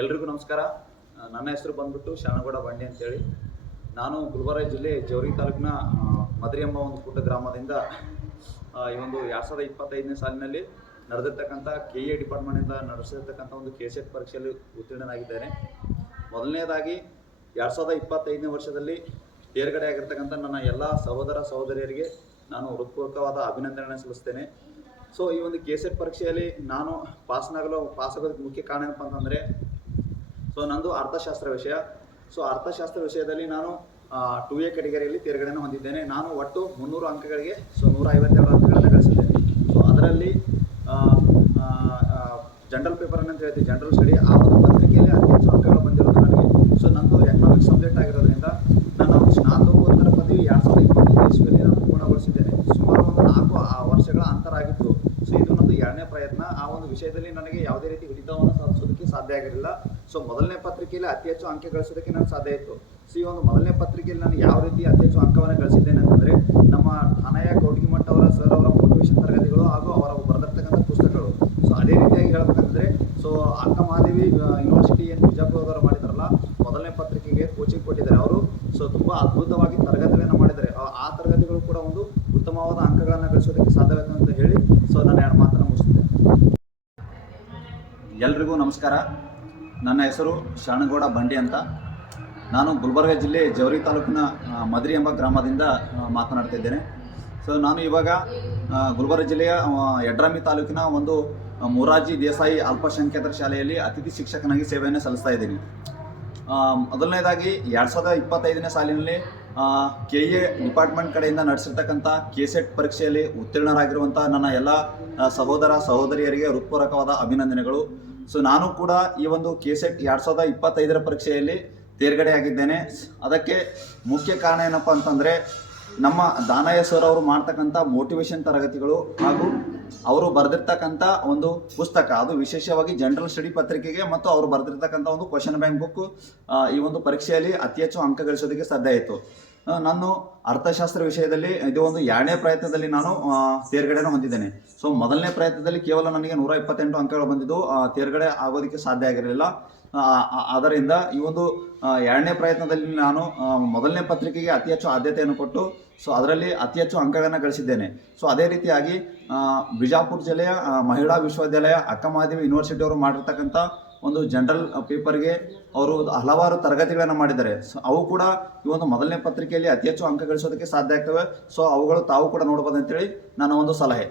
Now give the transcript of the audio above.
ಎಲ್ರಿಗೂ ನಮಸ್ಕಾರ. ನನ್ನ ಹೆಸರು ಬಂದ್ಬಿಟ್ಟು ಶರಣಗೌಡ ಬಂಡಿ ಅಂತೇಳಿ. ನಾನು ಗುಲ್ಬರ್ಗ ಜಿಲ್ಲೆ ಜವರಿ ತಾಲೂಕಿನ ಆ, ಮದರಿ ಎಂಬ ಒಂದು ಪುಟ್ಟ ಗ್ರಾಮದಿಂದ ಈ ಒಂದು ಎರಡು ಸಾವಿರದ ಇಪ್ಪತ್ತೈದನೇ ಸಾಲಿನಲ್ಲಿ ನಡೆದಿರ್ತಕ್ಕಂಥ ಕೆ ಎ ಡಿಪಾರ್ಟ್ಮೆಂಟಿಂದ ನಡೆಸಿರ್ತಕ್ಕಂಥ ಒಂದು ಕೆ ಸೆಟ್ ಪರೀಕ್ಷೆಯಲ್ಲಿ ಉತ್ತೀರ್ಣನಾಗಿದ್ದೇನೆ. ಮೊದಲನೇದಾಗಿ ಎರಡು ಸಾವಿರದ ಇಪ್ಪತ್ತೈದನೇ ವರ್ಷದಲ್ಲಿ ತೇರ್ಗಡೆ ಆಗಿರ್ತಕ್ಕಂಥ ನನ್ನ ಎಲ್ಲ ಸಹೋದರ ಸಹೋದರಿಯರಿಗೆ ನಾನು ಹೃತ್ಪೂರ್ವಕವಾದ ಅಭಿನಂದನೆ ಸಲ್ಲಿಸ್ತೇನೆ. ಸೊ ಈ ಒಂದು ಕೆ ಸೆಟ್ ಪರೀಕ್ಷೆಯಲ್ಲಿ ನಾನು ಪಾಸ್ನಾಗಲು ಪಾಸ್ ಆಗೋದಕ್ಕೆ ಮುಖ್ಯ ಕಾರಣ ಏನಪ್ಪ ಅಂತಂದರೆ ಸೊ ನಂದು ಅರ್ಥಶಾಸ್ತ್ರ ವಿಷಯ. ಸೊ ಅರ್ಥಶಾಸ್ತ್ರ ವಿಷಯದಲ್ಲಿ ನಾನು ಟು ಎ ಕೆಟಗರಿಯಲ್ಲಿ ತೇರ್ಗಡೆಯನ್ನು ಹೊಂದಿದ್ದೇನೆ. ನಾನು ಒಟ್ಟು ಮುನ್ನೂರು ಅಂಕಗಳಿಗೆ ಸೊ ನೂರ ಐವತ್ತೆರಡು ಅಂಕಗಳನ್ನು ಗಳಿಸಿದ್ದೇನೆ. ಸೊ ಅದರಲ್ಲಿ ಜನರಲ್ ಪೇಪರ್ ಅಂತ ಹೇಳ್ತೀವಿ ಜನರಲ್ ಸ್ಟಡಿ ಆ ಒಂದು ಪತ್ರಿಕೆಯಲ್ಲಿ ಅತಿ ಹೆಚ್ಚು ಅಂಕಗಳು ಬಂದಿರೋದು ನನಗೆ. ಸೊ ನಂದು ಎಕನಾಮಿಕ್ಸ್ ಸಬ್ಜೆಕ್ಟ್ ಆಗಿರೋದ್ರಿಂದ ನಾನು ಸ್ನಾತಕೋತ್ತರ ಪದವಿ ಎರಡು ಸಾವಿರದ ಇಪ್ಪತ್ತೊಂದು ಇಸ್ವಿಯಲ್ಲಿ ನಾನು ಪೂರ್ಣಗೊಳಿಸಿದ್ದೇನೆ. ಸುಮಾರು ಒಂದು ನಾಲ್ಕು, ಆ, ವರ್ಷಗಳ ಅಂತರ ಆಗಿತ್ತು. ಸೊ ಇದು ನಂದು ಎರಡನೇ ಪ್ರಯತ್ನ. ಆ ಒಂದು ವಿಷಯದಲ್ಲಿ ನನಗೆ ಯಾವುದೇ ರೀತಿ ಹಿಡಿತವನ್ನು ಸಾಧಿಸೋದಕ್ಕೆ ಸಾಧ್ಯ ಆಗಿರಲಿಲ್ಲ. ಸೊ ಮೊದಲನೇ ಪತ್ರಿಕೆಯಲ್ಲಿ ಅತಿ ಹೆಚ್ಚು ಅಂಕ ಗಳಿಸೋದಕ್ಕೆ ನಾನು ಸಾಧ್ಯ ಇತ್ತು. ಸೊ ಈ ಒಂದು ಮೊದಲನೇ ಪತ್ರಿಕೆಯಲ್ಲಿ ನಾನು ಯಾವ ರೀತಿ ಅತಿ ಹೆಚ್ಚು ಅಂಕವನ್ನು ಗಳಿಸಿದ್ದೇನೆ ಅಂತಂದರೆ, ನಮ್ಮ ಠಾಣೆಯ ಕೌಟಿಗಿಮಠ ಅವರ ಸರ್ ಅವರ ಮೋಟಿವೇಶನ್ ತರಗತಿಗಳು ಹಾಗೂ ಅವರ ಬರೆದಿರ್ತಕ್ಕಂಥ ಪುಸ್ತಕಗಳು. ಸೊ ಅದೇ ರೀತಿಯಾಗಿ ಹೇಳ್ಬೇಕಂದ್ರೆ ಸೊ ಅಕ್ಕ ಮಹಾದೇವಿ ಯೂನಿವರ್ಸಿಟಿ ಏನು ಬಿಜಾಪುರದವರು ಮಾಡಿದಾರಲ್ಲ, ಮೊದಲನೇ ಪತ್ರಿಕೆಗೆ ಕೋಚಿಂಗ್ ಕೊಟ್ಟಿದ್ದಾರೆ ಅವರು. ಸೊ ತುಂಬ ಅದ್ಭುತವಾಗಿ ತರಗತಿಗಳನ್ನು ಮಾಡಿದ್ದಾರೆ. ಆ- ಆ ತರಗತಿಗಳು ಕೂಡ ಒಂದು ಉತ್ತಮವಾದ ಅಂಕಗಳನ್ನು ಗಳಿಸೋದಕ್ಕೆ ಸಾಧ್ಯವಾಯಿತು ಅಂತ ಹೇಳಿ ಸೊ ನಾನು ಎರಡು ಮಾತನ್ನು ಮುಗಿಸ್ತೇನೆ ಎಲ್ರಿಗೂ ನಮಸ್ಕಾರ. ನನ್ನ ಹೆಸರು ಶರಣಗೌಡ ಬಂಡಿ ಅಂತ. ನಾನು ಗುಲ್ಬರ್ಗ ಜಿಲ್ಲೆ ಜವರಿ ತಾಲೂಕಿನ ಮದ್ರಿ ಎಂಬ ಗ್ರಾಮದಿಂದ ಮಾತನಾಡ್ತಿದ್ದೇನೆ ಸೊ ನಾನು ಇವಾಗ ಗುಲ್ಬರ್ಗ ಜಿಲ್ಲೆಯ ಯಡ್ರಾಮಿ ತಾಲೂಕಿನ ಒಂದು ಮೊರಾರ್ಜಿ ದೇಸಾಯಿ ಅಲ್ಪಸಂಖ್ಯಾತರ ಶಾಲೆಯಲ್ಲಿ ಅತಿಥಿ ಶಿಕ್ಷಕನಾಗಿ ಸೇವೆಯನ್ನು ಸಲ್ಲಿಸ್ತಾ ಇದ್ದೀನಿ. ಮೊದಲನೇದಾಗಿ ಎರಡು ಸಾವಿರದ ಇಪ್ಪತ್ತೈದನೇ ಸಾಲಿನಲ್ಲಿ ಕೆ ಎ ಡಿಪಾರ್ಟ್ಮೆಂಟ್ ಕಡೆಯಿಂದ ನಡೆಸಿರ್ತಕ್ಕಂಥ ಕೆ ಸೆಟ್ ಪರೀಕ್ಷೆಯಲ್ಲಿ ಉತ್ತೀರ್ಣರಾಗಿರುವಂಥ ನನ್ನ ಎಲ್ಲ ಸಹೋದರ, ಸಹೋದರಿಯರಿಗೆ ಹೃತ್ಪೂರ್ವಕವಾದ ಅಭಿನಂದನೆಗಳು. ಸೊ ನಾನು ಕೂಡ ಈ ಒಂದು ಕೆ ಸೆಟ್ ಎರಡು ಸಾವಿರದ ಇಪ್ಪತ್ತೈದರ ಪರೀಕ್ಷೆಯಲ್ಲಿ ತೇರ್ಗಡೆಯಾಗಿದ್ದೇನೆ. ಅದಕ್ಕೆ ಮುಖ್ಯ ಕಾರಣ ಏನಪ್ಪ ಅಂತಂದರೆ, ನಮ್ಮ ದಾನಯ್ಯ ಸರ್ ಅವರು ಮಾಡ್ತಕ್ಕಂಥ ಮೋಟಿವೇಶನ್ ತರಗತಿಗಳು ಹಾಗೂ ಅವರು ಬರೆದಿರ್ತಕ್ಕಂಥ ಒಂದು ಪುಸ್ತಕ, ಅದು ವಿಶೇಷವಾಗಿ ಜನರಲ್ ಸ್ಟಡಿ ಪತ್ರಿಕೆಗೆ ಮತ್ತು ಅವರು ಬರೆದಿರ್ತಕ್ಕಂಥ ಒಂದು ಕ್ವಶನ್ ಬ್ಯಾಂಕ್ ಬುಕ್ ಈ ಒಂದು ಪರೀಕ್ಷೆಯಲ್ಲಿ ಅತಿ ಹೆಚ್ಚು ಅಂಕ ಗಳಿಸೋದಕ್ಕೆ ಸಾಧ್ಯ ಆಯಿತು. ನಾನು ಅರ್ಥಶಾಸ್ತ್ರ ವಿಷಯದಲ್ಲಿ ಇದು ಒಂದು ಎರಡನೇ ಪ್ರಯತ್ನದಲ್ಲಿ ನಾನು ತೇರ್ಗಡೆನ ಹೊಂದಿದ್ದೇನೆ. ಸೊ ಮೊದಲನೇ ಪ್ರಯತ್ನದಲ್ಲಿ ಕೇವಲ ನನಗೆ ನೂರ ಇಪ್ಪತ್ತೆಂಟು ಅಂಕಗಳು ಬಂದಿದ್ದು ತೇರ್ಗಡೆ ಆಗೋದಕ್ಕೆ ಸಾಧ್ಯ ಆಗಿರಲಿಲ್ಲ. ಆದ್ದರಿಂದ ಈ ಒಂದು ಎರಡನೇ ಪ್ರಯತ್ನದಲ್ಲಿ ನಾನು ಮೊದಲನೇ ಪತ್ರಿಕೆಗೆ ಅತಿ ಹೆಚ್ಚು ಆದ್ಯತೆಯನ್ನು ಕೊಟ್ಟು ಸೊ ಅದರಲ್ಲಿ ಅತಿ ಹೆಚ್ಚು ಅಂಕಗಳನ್ನು ಗಳಿಸಿದ್ದೇನೆ. ಸೊ ಅದೇ ರೀತಿಯಾಗಿ ಬಿಜಾಪುರ ಜಿಲ್ಲೆಯ ಮಹಿಳಾ ವಿಶ್ವವಿದ್ಯಾಲಯ, ಅಕ್ಕಮಹಾದೇವಿ ಯೂನಿವರ್ಸಿಟಿಯವರು ಮಾಡಿರ್ತಕ್ಕಂಥ ಒಂದು ಜನರಲ್ ಪೇಪರ್ಗೆ ಅವರು ಹಲವಾರು ತರಗತಿಗಳನ್ನು ಮಾಡಿದ್ದಾರೆ. ಸೊ ಅವು ಕೂಡ ಈ ಒಂದು ಮೊದಲನೇ ಪತ್ರಿಕೆಯಲ್ಲಿ ಅತಿ ಹೆಚ್ಚು ಅಂಕ ಗಳಿಸೋದಕ್ಕೆ ಸಾಧ್ಯ ಆಗ್ತವೆ. ಸೊ ಅವುಗಳು ತಾವು ಕೂಡ ನೋಡ್ಬೋದು ಅಂತೇಳಿ ನನ್ನ ಒಂದು ಸಲಹೆ.